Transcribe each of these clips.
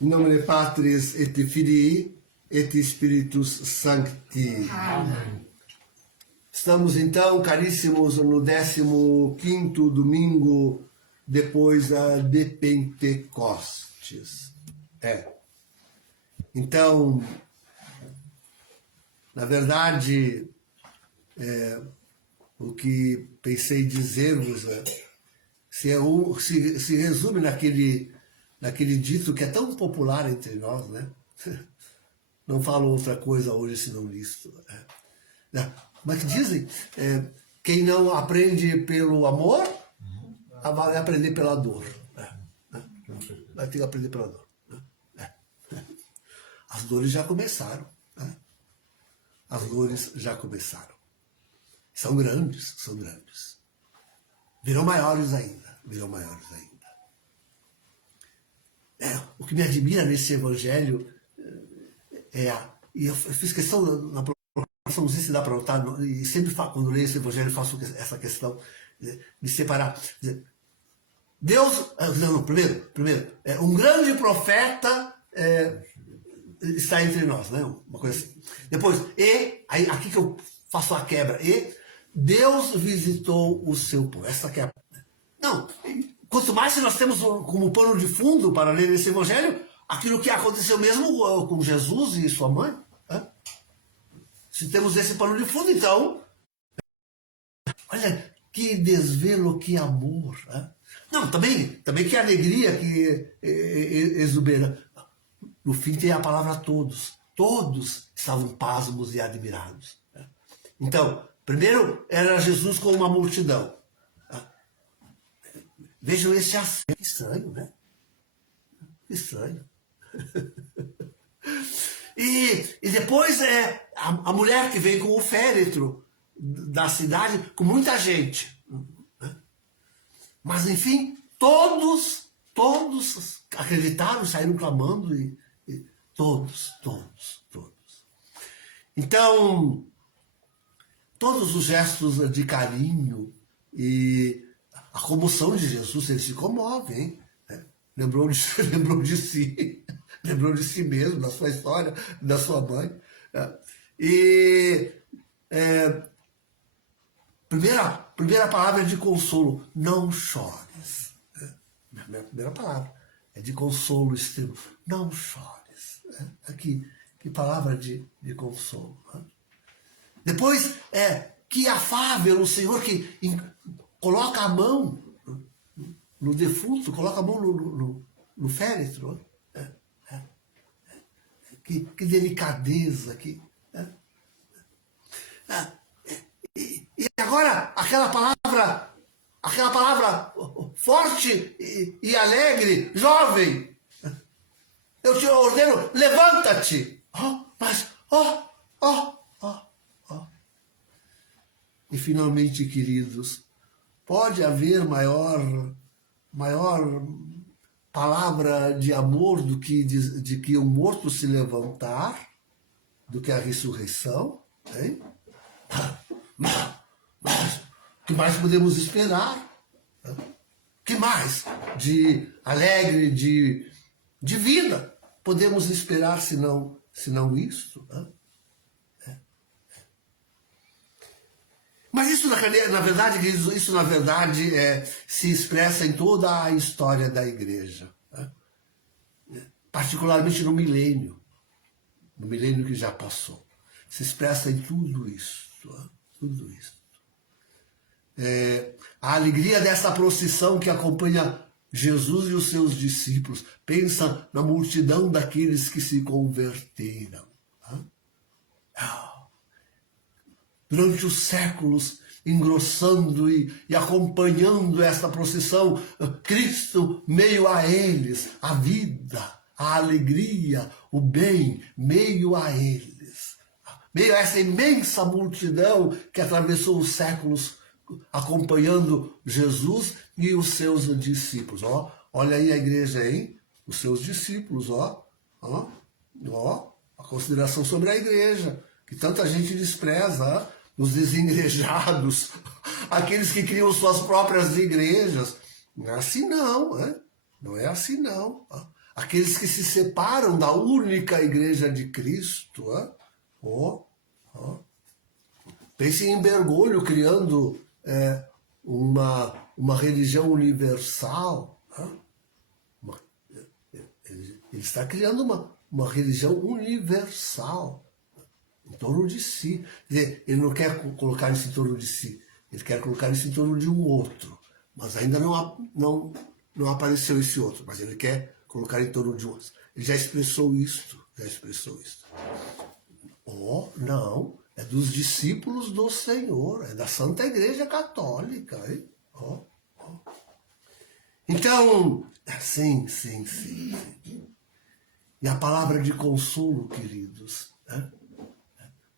In nomine Patris et Filii et Spiritus Sancti. Amém. Estamos então, caríssimos, no 15º domingo depois de Pentecostes. Então, na verdade, o que pensei dizer-vos se resume naquele dito que é tão popular entre nós, né? Não falo outra coisa hoje senão isto. Mas que dizem, quem não aprende pelo amor, vai aprender pela dor. Vai ter que aprender pela dor. As dores já começaram. As dores já começaram. São grandes, são grandes. Virão maiores ainda, virão maiores ainda. O que me admira nesse evangelho e eu fiz questão na proclamação, não sei se dá para notar, e sempre quando leio esse evangelho faço essa questão de separar. Deus, não, primeiro, um grande profeta está entre nós, né? Uma coisa assim. Depois, aí aqui que eu faço a quebra, Deus visitou o seu povo. Essa que é a... Não, quanto mais se nós temos como pano de fundo para ler esse evangelho, aquilo que aconteceu mesmo com Jesus e sua mãe. Se temos esse pano de fundo, então, olha que desvelo, que amor. Não, também que alegria, que exuberância. No fim tem a palavra todos. Todos estavam pasmos e admirados. Então, primeiro era Jesus com uma multidão. Vejam esse aceno. Que estranho, né? Que estranho. E depois a mulher que vem com o féretro da cidade, com muita gente. Mas, enfim, todos acreditaram, saíram clamando, e todos. Então, todos os gestos de carinho e a comoção de Jesus, ele se comove, hein? Lembrou de si, lembrou de si mesmo, da sua história, da sua mãe. Primeira palavra é de consolo, não chores. Minha primeira palavra é de consolo extremo, não chores. Aqui, que palavra de consolo. Depois, que afável o Senhor que coloca a mão no defunto, coloca a mão no féretro. Que delicadeza. E agora, aquela palavra forte e alegre, jovem, eu te ordeno, levanta-te. E finalmente, queridos, pode haver maior palavra de amor do que de que o morto se levantar, do que a ressurreição, hein? Mas o que mais podemos esperar? O que mais de alegre, de vida podemos esperar senão isso? Mas isso, na verdade, se expressa em toda a história da igreja, particularmente no milênio que já passou. Se expressa em tudo isso. A alegria dessa procissão que acompanha Jesus e os seus discípulos. Pensa na multidão daqueles que se converteram. Durante os séculos, engrossando e acompanhando esta procissão, Cristo meio a eles, a vida, a alegria, o bem, meio a eles. Meio a essa imensa multidão que atravessou os séculos acompanhando Jesus e os seus discípulos. Olha aí a igreja, hein? Os seus discípulos, a consideração sobre a igreja, que tanta gente despreza, os desigrejados, aqueles que criam suas próprias igrejas. Não é assim não, não é assim não. aqueles que se separam da única igreja de Cristo. Oh, oh. Pense em Bergoglio criando uma religião universal. Ele está criando uma religião universal em torno de si. Quer dizer, ele não quer colocar isso em torno de si, ele quer colocar isso em torno de um outro. Mas ainda não apareceu esse outro, mas ele quer colocar em torno de um outro. Ele já expressou isto, Oh, não, é dos discípulos do Senhor, é da Santa Igreja Católica. Hein? Oh, oh. Então, sim. E a palavra de consolo, queridos,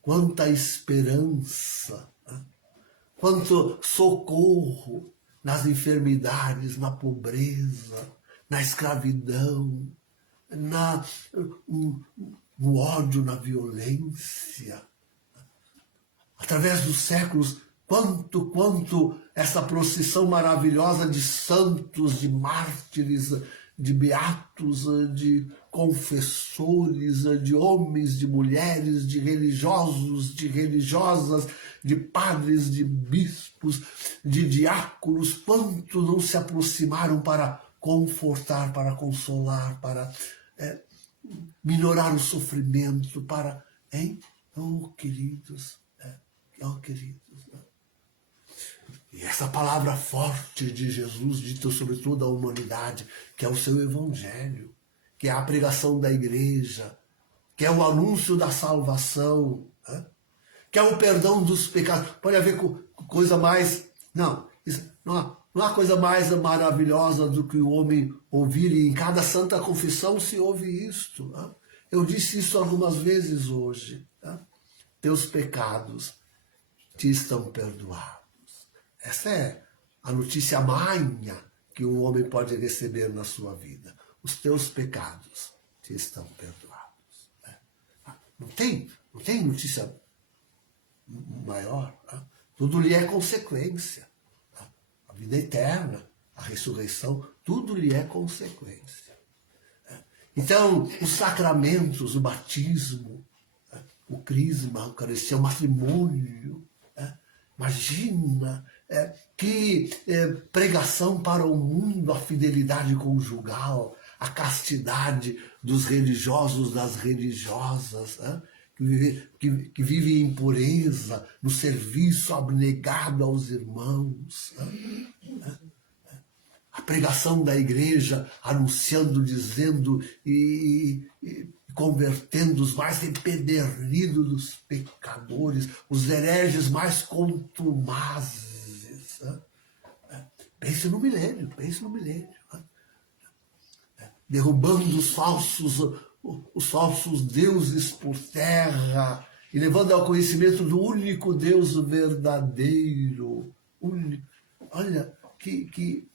quanta esperança, quanto socorro nas enfermidades, na pobreza, na escravidão, no ódio, na violência. Através dos séculos, quanto essa procissão maravilhosa de santos, de mártires, de beatos, de confessores, de homens, de mulheres, de religiosos, de religiosas, de padres, de bispos, de diáconos, quanto não se aproximaram para confortar, para consolar, para minorar o sofrimento, para... Hein? Oh, queridos, E essa palavra forte de Jesus, dita sobre toda a humanidade, que é o seu evangelho, que é a pregação da igreja, que é o anúncio da salvação, que é o perdão dos pecados. Pode haver coisa mais... Não há coisa mais maravilhosa do que o homem ouvir, e em cada santa confissão se ouve isto. Eu disse isso algumas vezes hoje. Teus pecados te estão perdoados. Essa é a notícia manha que um homem pode receber na sua vida. Os teus pecados te estão perdoados. Não tem notícia maior. Tudo lhe é consequência. A vida eterna, a ressurreição, tudo lhe é consequência. Então, os sacramentos, o batismo, o crisma, a Eucaristia, o matrimônio, imagina que pregação para o mundo, a fidelidade conjugal, a castidade dos religiosos, das religiosas, que vivem em pureza, no serviço abnegado aos irmãos. A pregação da igreja anunciando, dizendo e convertendo os mais empedernidos dos pecadores, os hereges mais contumazes. Pense no milênio. Derrubando os falsos deuses por terra e levando ao conhecimento do único Deus verdadeiro. Olha, que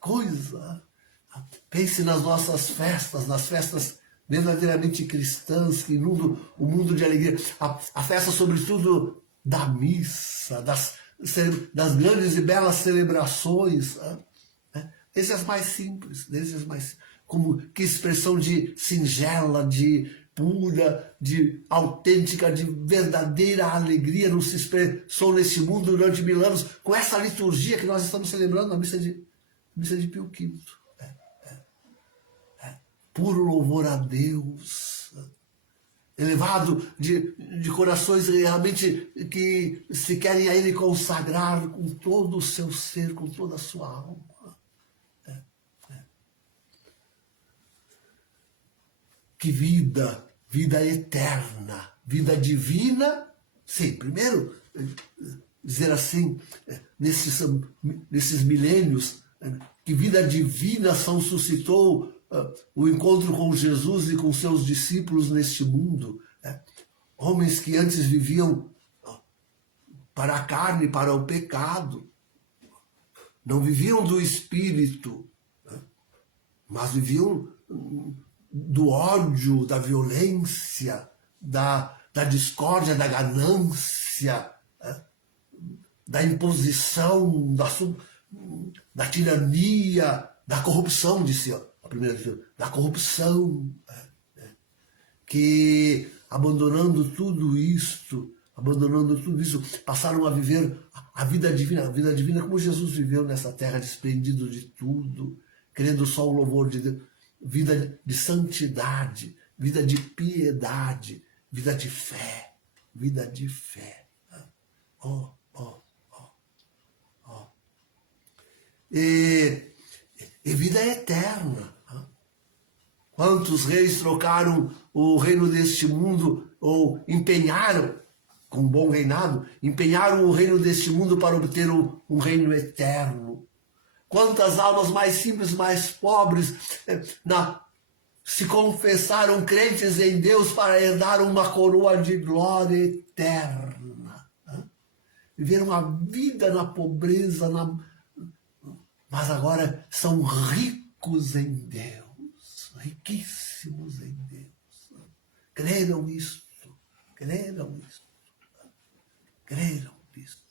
coisa! Pense nas nossas festas, nas festas verdadeiramente cristãs que inundam o mundo de alegria. A festa, sobretudo, da missa, das grandes e belas celebrações. Desde as mais simples, como que expressão de singela, de pura, de autêntica, de verdadeira alegria não se expressou nesse mundo durante 1000 anos, com essa liturgia que nós estamos celebrando, a missa de Pio V. Puro louvor a Deus, elevado de corações realmente que se querem a Ele consagrar com todo o seu ser, com toda a sua alma. Que vida eterna, vida divina. Sim, primeiro, dizer assim, nesses milênios, que vida divina São suscitou o encontro com Jesus e com seus discípulos neste mundo. Homens que antes viviam para a carne, para o pecado, não viviam do espírito, mas viviam do ódio, da violência, da discórdia, da ganância, da imposição, da tirania, da corrupção, disse a primeira da corrupção, que abandonando tudo isso, passaram a viver a vida divina como Jesus viveu nessa terra, desprendido de tudo, querendo só o louvor de Deus, vida de santidade, vida de piedade, vida de fé, vida de fé. Oh, oh, oh, oh. E vida eterna. Quantos reis trocaram o reino deste mundo, ou empenharam, com um bom reinado, empenharam o reino deste mundo para obter um reino eterno. Quantas almas mais simples, mais pobres, se confessaram crentes em Deus para herdar uma coroa de glória eterna. Viveram a vida na pobreza, mas agora são ricos em Deus, riquíssimos em Deus. Creram nisto, creram nisto, creram nisto.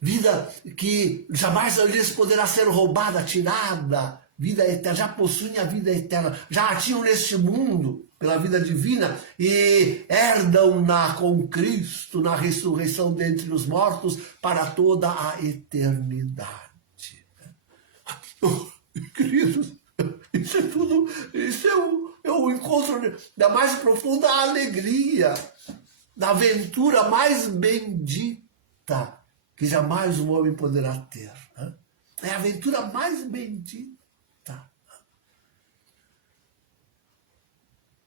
Vida que jamais lhes poderá ser roubada, tirada, vida eterna, já possuem a vida eterna, já a tinham neste mundo pela vida divina e herdam-na com Cristo na ressurreição dentre os mortos para toda a eternidade. Queridos, isso é tudo, isso é o encontro da mais profunda alegria, da aventura mais bendita que jamais o homem poderá ter. É a aventura mais bendita.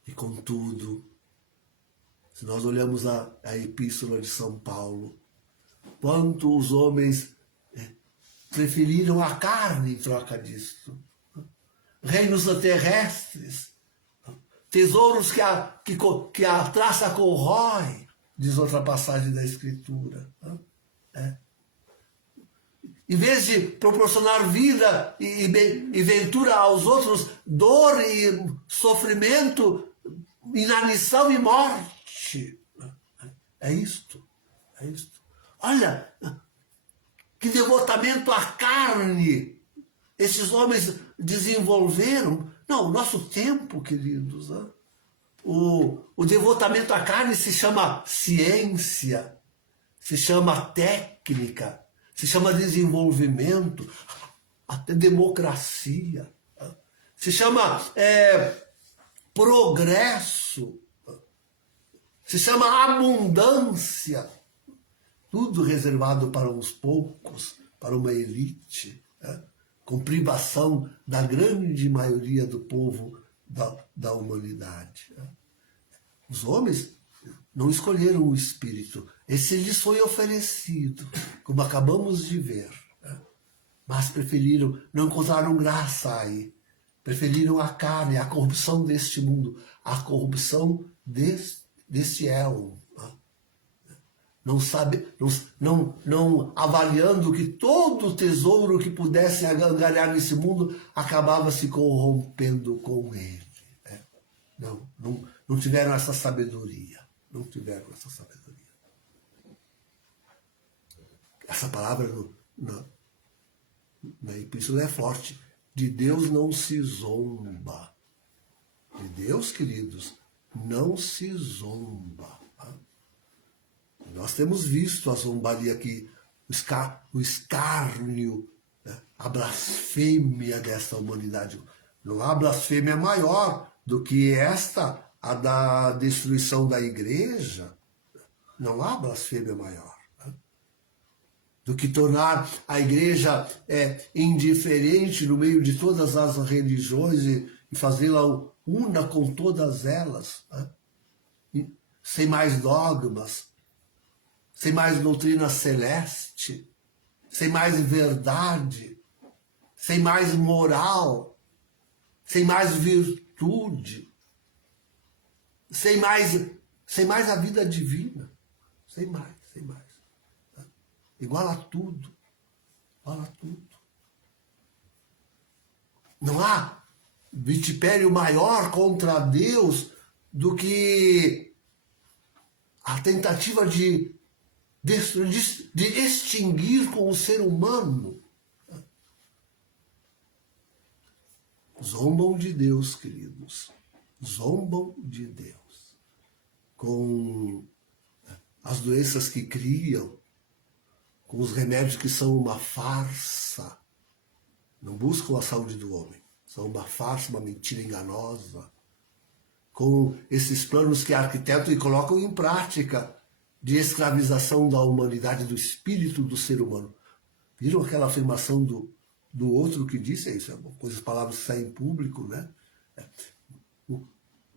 E contudo, se nós olhamos a epístola de São Paulo, quanto os homens preferiram a carne em troca disto. Reinos terrestres, tesouros que a traça corrói, diz outra passagem da Escritura. Em vez de proporcionar vida e ventura aos outros, dor e sofrimento, inanição e morte. É isto. Olha, que devotamento à carne esses homens desenvolveram. Não, o nosso tempo, queridos. O devotamento à carne se chama ciência, se chama técnica, se chama desenvolvimento, até democracia, se chama progresso, se chama abundância, tudo reservado para uns poucos, para uma elite, com privação da grande maioria do povo da humanidade. Os homens não escolheram o Espírito, esse lhes foi oferecido, como acabamos de ver, mas preferiram, não encontraram graça aí, preferiram a carne, a corrupção deste mundo, a corrupção deste éon. Não avaliando que todo o tesouro que pudesse angariar nesse mundo acabava se corrompendo com ele. Não tiveram essa sabedoria. Não tiveram essa sabedoria. Essa palavra na epístola é forte. De Deus não se zomba. De Deus, queridos, não se zomba. Nós temos visto a zombaria aqui, o escárnio, a blasfêmia desta humanidade. Não há blasfêmia maior do que esta, a da destruição da igreja. Não há blasfêmia maior do que tornar a igreja indiferente no meio de todas as religiões e fazê-la una com todas elas, sem mais dogmas, sem mais doutrina celeste, sem mais verdade, sem mais moral, sem mais virtude, sem mais a vida divina, sem mais. Igual a tudo. Não há vitipério maior contra Deus do que a tentativa de extinguir com o ser humano zombam de Deus, queridos. Zombam de Deus. Com as doenças que criam, com os remédios que são uma farsa. Não buscam a saúde do homem. São uma farsa, uma mentira enganosa. Com esses planos que arquitetam e colocam em prática de escravização da humanidade, do espírito do ser humano. Viram aquela afirmação do outro que disse isso? Coisas, palavras que saem em público, né?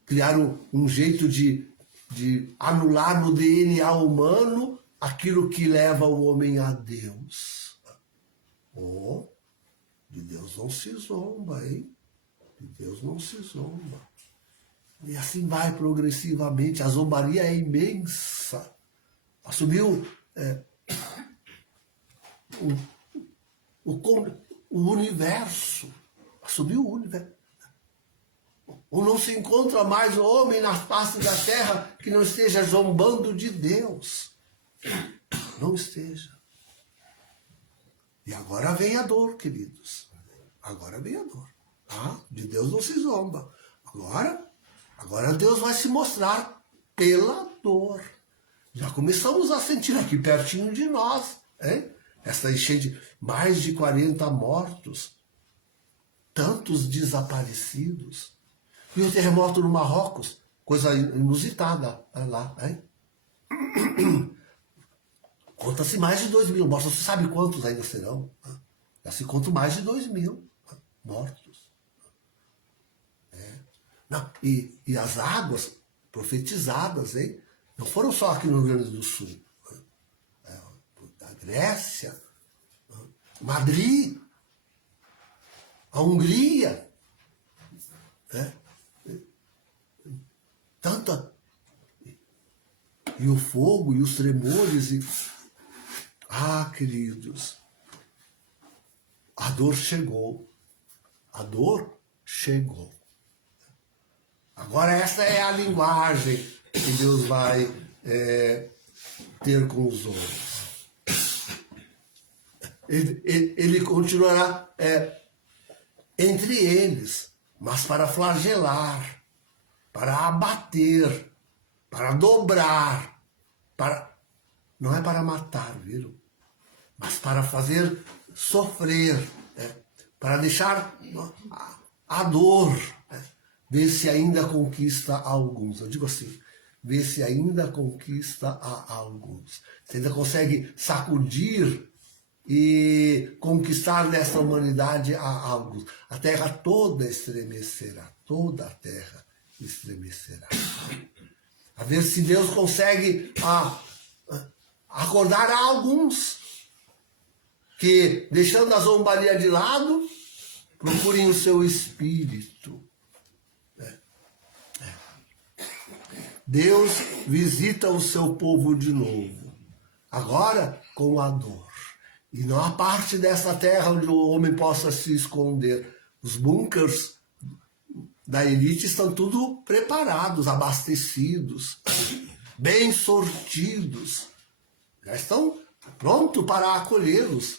Criaram um jeito de anular no DNA humano aquilo que leva o homem a Deus. Oh, de Deus não se zomba, hein? De Deus não se zomba. E assim vai progressivamente. A zombaria é imensa. Assumiu o universo. Assumiu o universo. Ou não se encontra mais homem na face da terra que não esteja zombando de Deus. Não esteja. E agora vem a dor, queridos. Agora vem a dor. Ah, de Deus não se zomba. Agora Deus vai se mostrar pela dor. Já começamos a sentir aqui pertinho de nós, hein? Essa enchente, mais de 40 mortos, tantos desaparecidos. E o terremoto no Marrocos, coisa inusitada lá, hein? Conta-se mais de 2 mil mortos. Você sabe quantos ainda serão? Já se conta mais de 2 mil mortos. Não, e as águas profetizadas, hein? Não foram só aqui no Rio Grande do Sul. A Grécia, Madrid, a Hungria, né? Tanta. E o fogo e os tremores. Ah, queridos, a dor chegou. A dor chegou. Agora essa é a linguagem que Deus vai ter com os homens. Ele continuará entre eles, mas para flagelar, para abater, para dobrar, não é para matar, viram? Mas para fazer sofrer, para deixar a dor, ver se ainda conquista alguns. Eu digo assim, ver se ainda conquista a alguns. Se ainda consegue sacudir e conquistar nessa humanidade a alguns. A terra toda estremecerá, toda a terra estremecerá. A ver se Deus consegue acordar a alguns que, deixando a zombaria de lado, procurem o seu espírito. Deus visita o seu povo de novo, agora com a dor. E não há parte dessa terra onde o homem possa se esconder. Os bunkers da elite estão tudo preparados, abastecidos, bem sortidos. Já estão prontos para acolhê-los.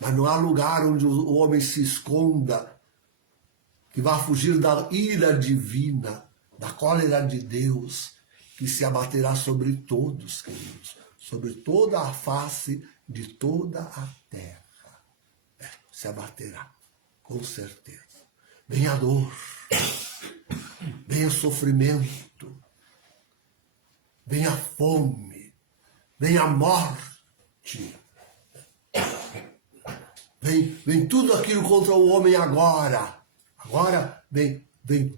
Mas não há lugar onde o homem se esconda, que vá fugir da ira divina, da cólera de Deus, que se abaterá sobre todos, queridos, sobre toda a face de toda a terra. Se abaterá, com certeza. Vem a dor, vem o sofrimento, vem a fome, vem a morte, vem tudo aquilo contra o homem agora. Agora vem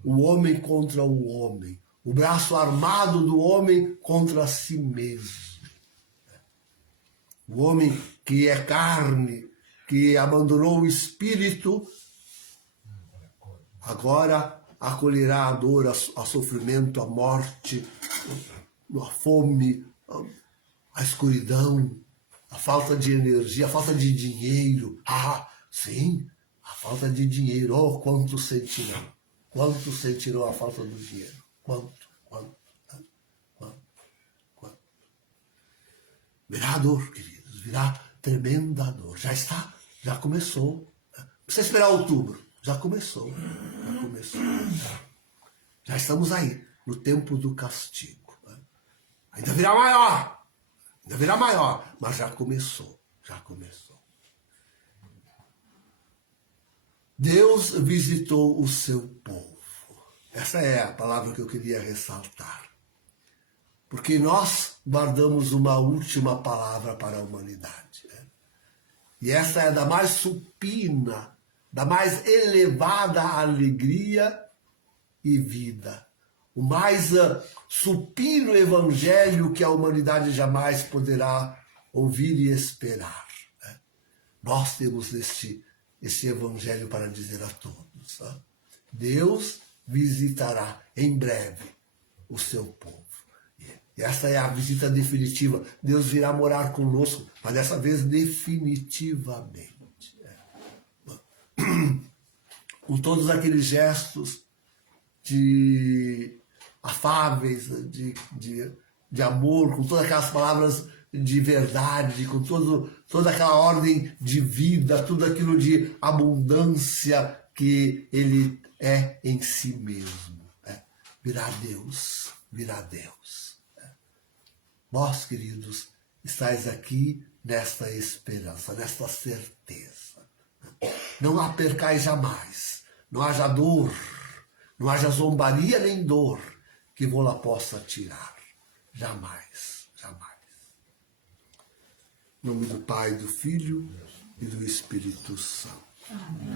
o homem contra o homem, o braço armado do homem contra si mesmo. O homem que é carne, que abandonou o espírito, agora acolherá a dor, a sofrimento, a morte, a fome, a escuridão, a falta de energia, a falta de dinheiro. Ah, sim, a falta de dinheiro. Oh, quanto sentirão. Quanto sentirão a falta do dinheiro? Quanto? Virá dor, queridos, virá tremenda dor. Já está, já começou. Precisa esperar outubro. Já começou. Já começou. Já estamos aí, no tempo do castigo. Ainda virá maior. Ainda virá maior. Mas já começou. Já começou. Deus visitou o seu povo. Essa é a palavra que eu queria ressaltar. Porque nós guardamos uma última palavra para a humanidade. E essa é da mais supina, da mais elevada alegria e vida. O mais supino evangelho que a humanidade jamais poderá ouvir e esperar. Nós temos este evangelho para dizer a todos. Deus visitará em breve o seu povo. E essa é a visita definitiva. Deus virá morar conosco, mas dessa vez definitivamente. Com todos aqueles gestos de afáveis, de amor, com todas aquelas palavras de verdade, com toda aquela ordem de vida, tudo aquilo de abundância que ele é em si mesmo. Virá Deus, virá Deus. Vós, queridos, estáis aqui nesta esperança, nesta certeza. Não a percais jamais, não haja dor, não haja zombaria nem dor que vô-la possa tirar. Jamais, jamais. Em nome do Pai, do Filho e do Espírito Santo. Amém.